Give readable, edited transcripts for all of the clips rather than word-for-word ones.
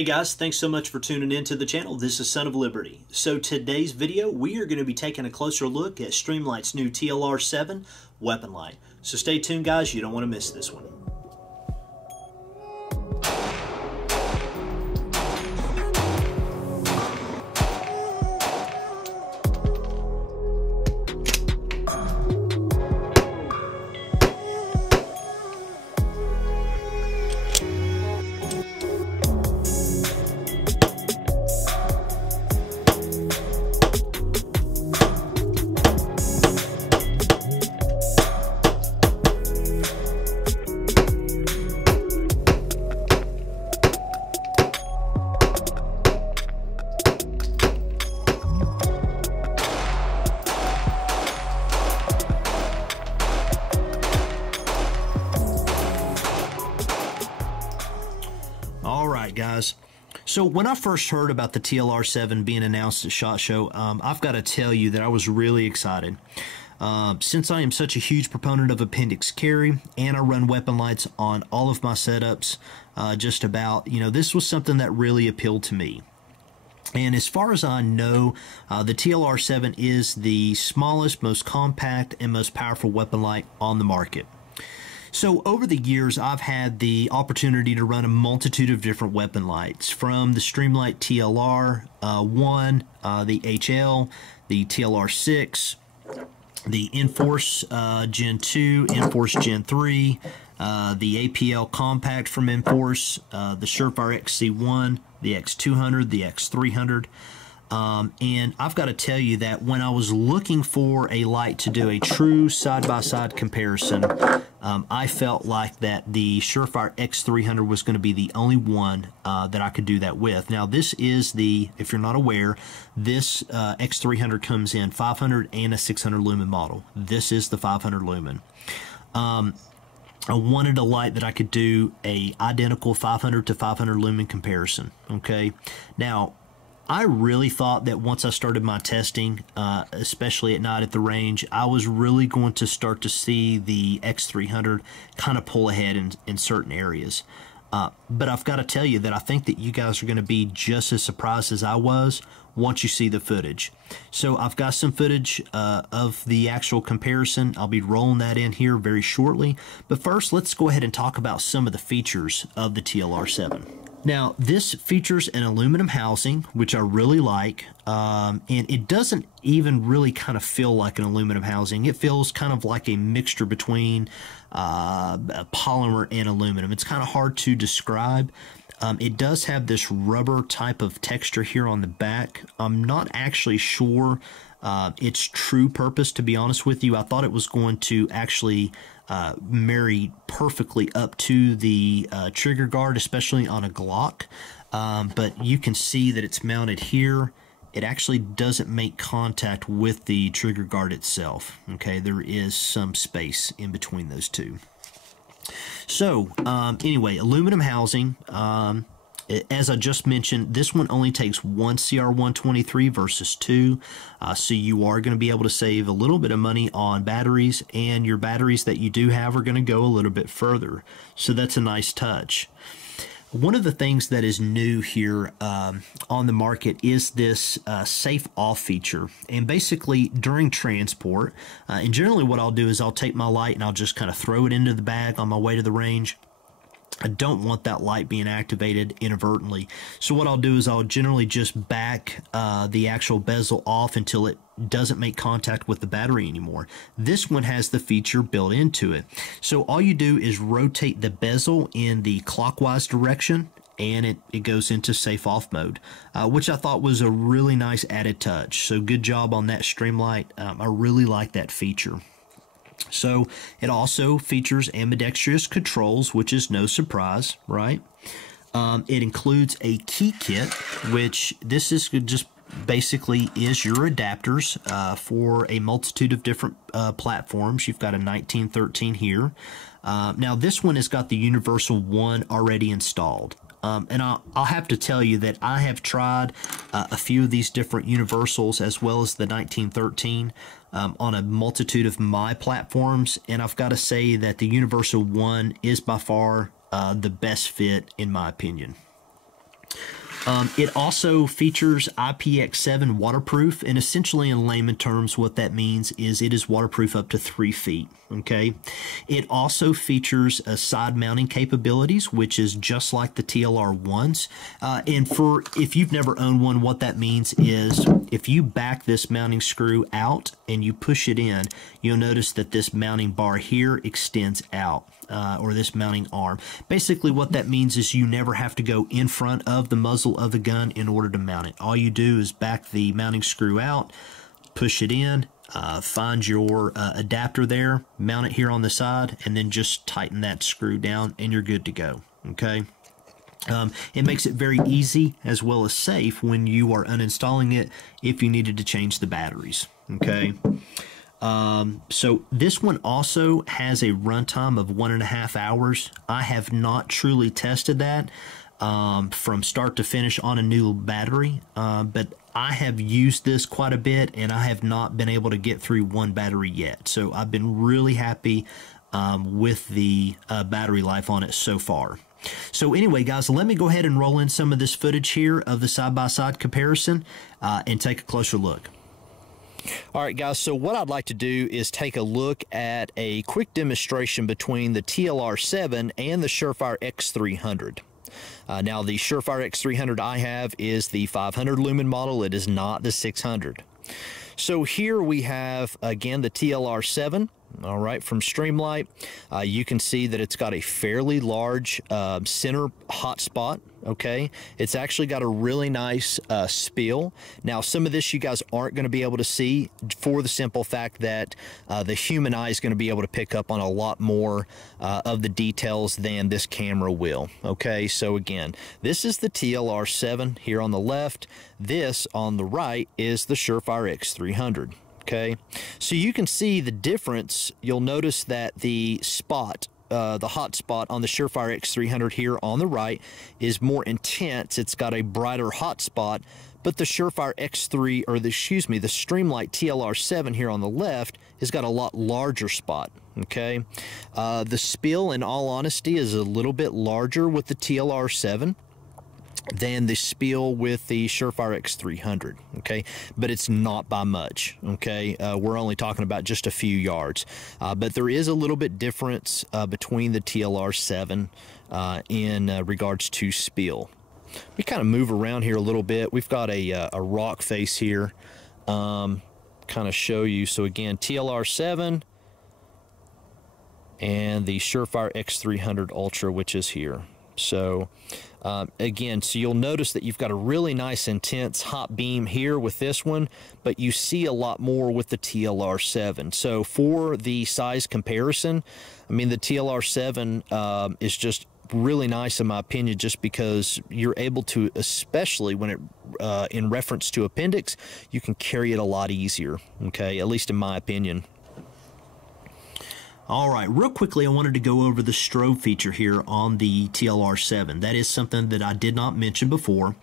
Hey guys, thanks so much for tuning in to the channel. This is Son of Liberty. So today's video, we are going to be taking a closer look at Streamlight's new TLR7 weapon light. So stay tuned guys, you don't want to miss this one. Alright guys, so when I first heard about the TLR7 being announced at SHOT Show, I've got to tell you that I was really excited. Since I am such a huge proponent of appendix carry and I run weapon lights on all of my setups, just about, this was something that really appealed to me. And as far as I know, the TLR7 is the smallest, most compact, and most powerful weapon light on the market. So over the years, I've had the opportunity to run a multitude of different weapon lights, from the Streamlight TLR1, the HL, the TLR6, the Enforce Gen 2, Enforce Gen 3, the APL Compact from Enforce, the Surefire XC1, the X200, the X300. And I've got to tell you that when I was looking for a light to do a true side-by-side comparison, I felt like that the Surefire X300 was going to be the only one that I could do that with. Now this is the, if you're not aware, this X300 comes in 500 and a 600 lumen model. This is the 500 lumen. I wanted a light that I could do a identical 500 to 500 lumen comparison. Okay, now I really thought that once I started my testing, especially at night at the range, I was really going to start to see the X300 kind of pull ahead in certain areas. But I've got to tell you that I think that you guys are going to be just as surprised as I was once you see the footage. So I've got some footage of the actual comparison. I'll be rolling that in here very shortly. But first, let's go ahead and talk about some of the features of the TLR7. Now, this features an aluminum housing, which I really like, and it doesn't even really kind of feel like an aluminum housing. It feels kind of like a mixture between polymer and aluminum. It's kind of hard to describe. It does have this rubber type of texture here on the back. I'm not actually sure its true purpose, to be honest with you. I thought it was going to actually marry perfectly up to the trigger guard, especially on a Glock. But you can see that it's mounted here. It actually doesn't make contact with the trigger guard itself. Okay, there is some space in between those two. So, anyway, aluminum housing. As I just mentioned, this one only takes one CR123 versus two, so you are going to be able to save a little bit of money on batteries, and your batteries that you do have are going to go a little bit further, so that's a nice touch. One of the things that is new here on the market is this safe off feature. And basically during transport, and generally what I'll do is I'll take my light and I'll just kind of throw it into the bag on my way to the range. I don't want that light being activated inadvertently. So what I'll do is I'll generally just back the actual bezel off until it doesn't make contact with the battery anymore. This one has the feature built into it. So all you do is rotate the bezel in the clockwise direction and it goes into safe off mode, which I thought was a really nice added touch. So good job on that, Streamlight. I really like that feature. So it also features ambidextrous controls, which is no surprise, right? It includes a key kit, which this is just basically is your adapters for a multitude of different platforms. You've got a 1913 here. Now this one has got the universal 1 already installed. And I'll have to tell you that I have tried a few of these different universals as well as the 1913 on a multitude of my platforms, and I've got to say that the Universal 1 is by far the best fit in my opinion. It also features IPX7 waterproof, and essentially in layman terms what that means is it is waterproof up to 3 feet, okay? It also features side mounting capabilities, which is just like the TLR1s. And if you've never owned one, what that means is if you back this mounting screw out and you push it in, you'll notice that this mounting bar here extends out. Or this mounting arm. Basically what that means is you never have to go in front of the muzzle of the gun in order to mount it. All you do is back the mounting screw out, push it in, find your adapter there, mount it here on the side, and then just tighten that screw down and you're good to go, okay? It makes it very easy as well as safe when you are uninstalling it if you needed to change the batteries, okay? So this one also has a runtime of 1.5 hours. I have not truly tested that from start to finish on a new battery, but I have used this quite a bit and I have not been able to get through one battery yet. So I've been really happy with the battery life on it so far. So anyway, guys, let me go ahead and roll in some of this footage here of the side-by-side comparison and take a closer look. All right, guys, so what I'd like to do is take a look at a quick demonstration between the TLR7 and the Surefire X300. Now, the Surefire X300 I have is the 500 lumen model. It is not the 600. So here we have, again, the TLR7. All right, from Streamlight, you can see that it's got a fairly large center hotspot, okay? It's actually got a really nice spill. Now, some of this you guys aren't going to be able to see for the simple fact that the human eye is going to be able to pick up on a lot more of the details than this camera will, okay? So again, this is the TLR7 here on the left. This on the right is the Surefire X300. Okay, so you can see the difference. You'll notice that the spot, the hot spot on the Surefire X300 here on the right is more intense. It's got a brighter hot spot, but the Surefire X3, or the Streamlight TLR7 here on the left has got a lot larger spot. Okay, the spill, in all honesty, is a little bit larger with the TLR7 than the spill with the Surefire X300, okay? But it's not by much, okay? We're only talking about just a few yards. But there is a little bit difference between the TLR7 in regards to spill. We kind of move around here a little bit. We've got a rock face here, kind of show you. So again, TLR7 and the Surefire X300 Ultra, which is here. So again, so you'll notice that you've got a really nice intense hot beam here with this one, but you see a lot more with the TLR7. So for the size comparison, I mean, the TLR7 is just really nice in my opinion, just because you're able to, especially when it in reference to appendix, you can carry it a lot easier, okay, at least in my opinion. All right, real quickly, I wanted to go over the strobe feature here on the TLR7. That is something that I did not mention before.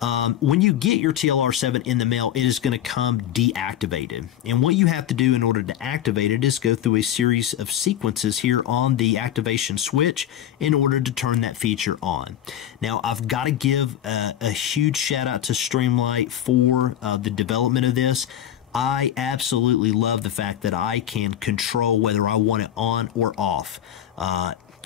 When you get your TLR7 in the mail, it is going to come deactivated. And what you have to do in order to activate it is go through a series of sequences here on the activation switch in order to turn that feature on. Now, I've got to give a huge shout out to Streamlight for the development of this. I absolutely love the fact that I can control whether I want it on or off.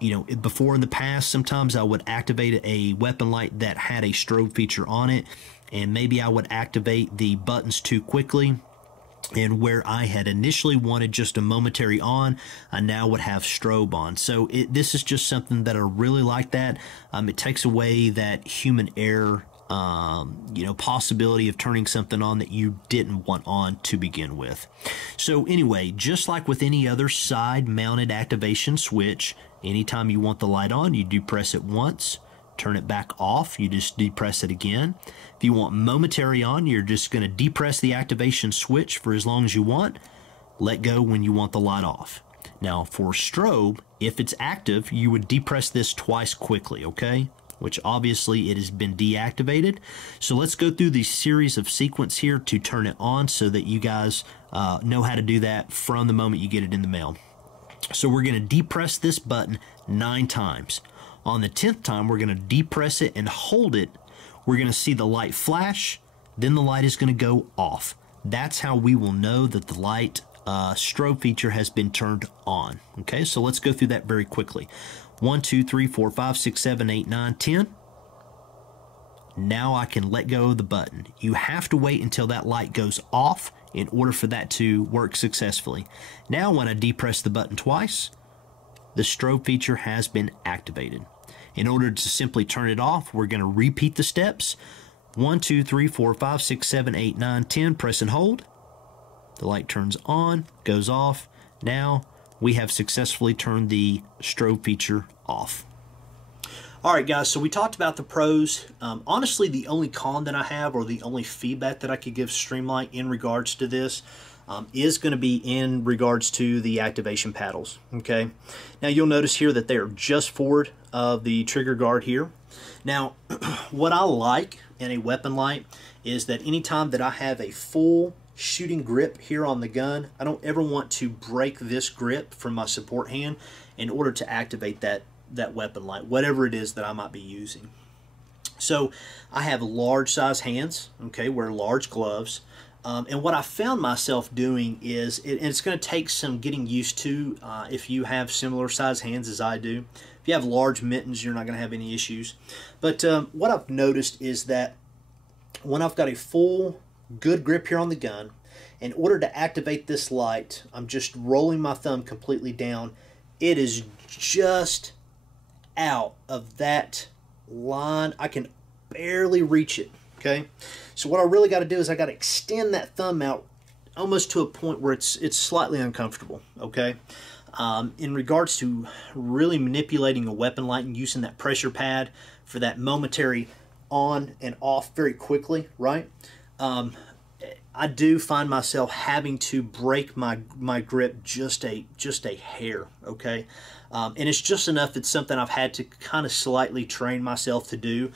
You know, before in the past, sometimes I would activate a weapon light that had a strobe feature on it, and maybe I would activate the buttons too quickly. And where I had initially wanted just a momentary on, I now would have strobe on. So this is just something that I really like that. It takes away that human error, you know, possibility of turning something on that you didn't want on to begin with. So anyway, just like with any other side mounted activation switch, anytime you want the light on, you depress it once, turn it back off, you just depress it again. If you want momentary on, you're just going to depress the activation switch for as long as you want, let go when you want the light off. Now for strobe, if it's active, you would depress this twice quickly, okay? Which obviously it has been deactivated. So let's go through the series of sequence here to turn it on so that you guys know how to do that from the moment you get it in the mail. So we're going to depress this button 9 times. On the 10th time, we're going to depress it and hold it we're going to see the light flash, then the light is going to go off. That's how we will know that the light strobe feature has been turned on. Okay, so let's go through that very quickly. 1, 2, 3, 4, 5, 6, 7, 8, 9, 10. Now I can let go of the button. You have to wait until that light goes off in order for that to work successfully. Now when I depress the button twice, the strobe feature has been activated. In order to simply turn it off, we're going to repeat the steps. 1, 2, 3, 4, 5, 6, 7, 8, 9, 10. Press and hold. The light turns on, goes off. Now we have successfully turned the strobe feature off. Alright guys, so we talked about the pros. Honestly, the only con that I have, or the only feedback that I could give Streamlight in regards to this, is going to be in regards to the activation paddles. Okay, now you'll notice here that they are just forward of the trigger guard here. Now, what I like in a weapon light is that anytime that I have a full shooting grip here on the gun, I don't ever want to break this grip from my support hand in order to activate that weapon light, whatever it is that I might be using. So I have large size hands, okay, wear large gloves, and what I found myself doing is, and it's going to take some getting used to if you have similar size hands as I do. If you have large mittens, you're not going to have any issues. But what I've noticed is that when I've got a full good grip here on the gun, in order to activate this light, I'm just rolling my thumb completely down. It is just out of that line. I can barely reach it. Okay, so what I really got to do is I got to extend that thumb out almost to a point where it's slightly uncomfortable. Okay, in regards to really manipulating a weapon light and using that pressure pad for that momentary on and off very quickly, right? I do find myself having to break my grip just a hair, okay? And it's just enough. It's something I've had to kind of slightly train myself to do.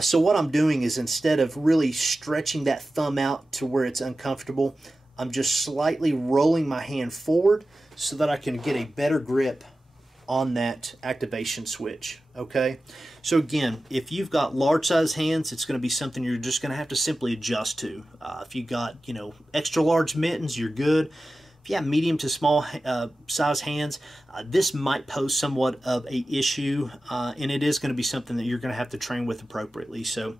So what I'm doing is, instead of really stretching that thumb out to where it's uncomfortable, I'm just slightly rolling my hand forward so that I can get a better grip on that activation switch. Okay, so again, if you've got large size hands, it's going to be something you're just going to have to simply adjust to. If you got, you know, extra large mittens, you're good. If you have medium to small size hands, this might pose somewhat of a issue, and it is going to be something that you're going to have to train with appropriately. So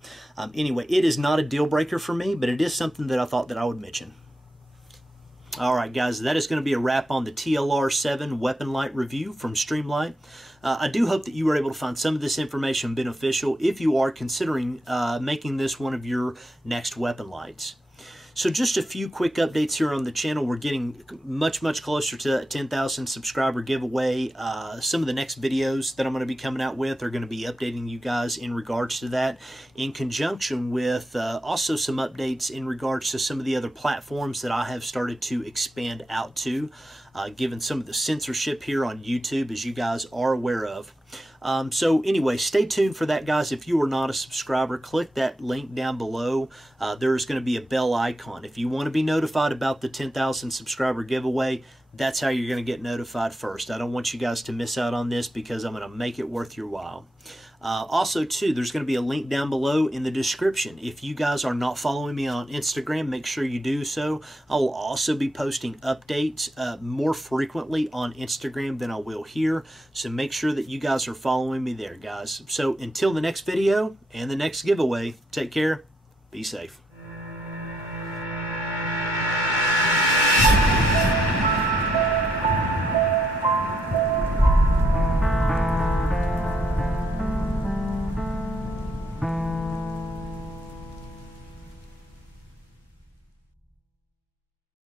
anyway, it is not a deal breaker for me, but it is something that I thought that I would mention. Alright guys, that is going to be a wrap on the TLR7 weapon light review from Streamlight. I do hope that you were able to find some of this information beneficial if you are considering making this one of your next weapon lights. So just a few quick updates here on the channel. We're getting much closer to that 10,000 subscriber giveaway. Some of the next videos that I'm going to be coming out with are going to be updating you guys in regards to that, in conjunction with also some updates in regards to some of the other platforms that I have started to expand out to, given some of the censorship here on YouTube, as you guys are aware of. So anyway, stay tuned for that, guys. If you are not a subscriber, click that link down below. There's going to be a bell icon. If you want to be notified about the 10,000 subscriber giveaway, that's how you're going to get notified first. I don't want you guys to miss out on this, because I'm going to make it worth your while. Also, too, there's going to be a link down below in the description. If you guys are not following me on Instagram, make sure you do so. I will also be posting updates more frequently on Instagram than I will here, so make sure that you guys are following me there, guys. So until the next video and the next giveaway, take care, be safe.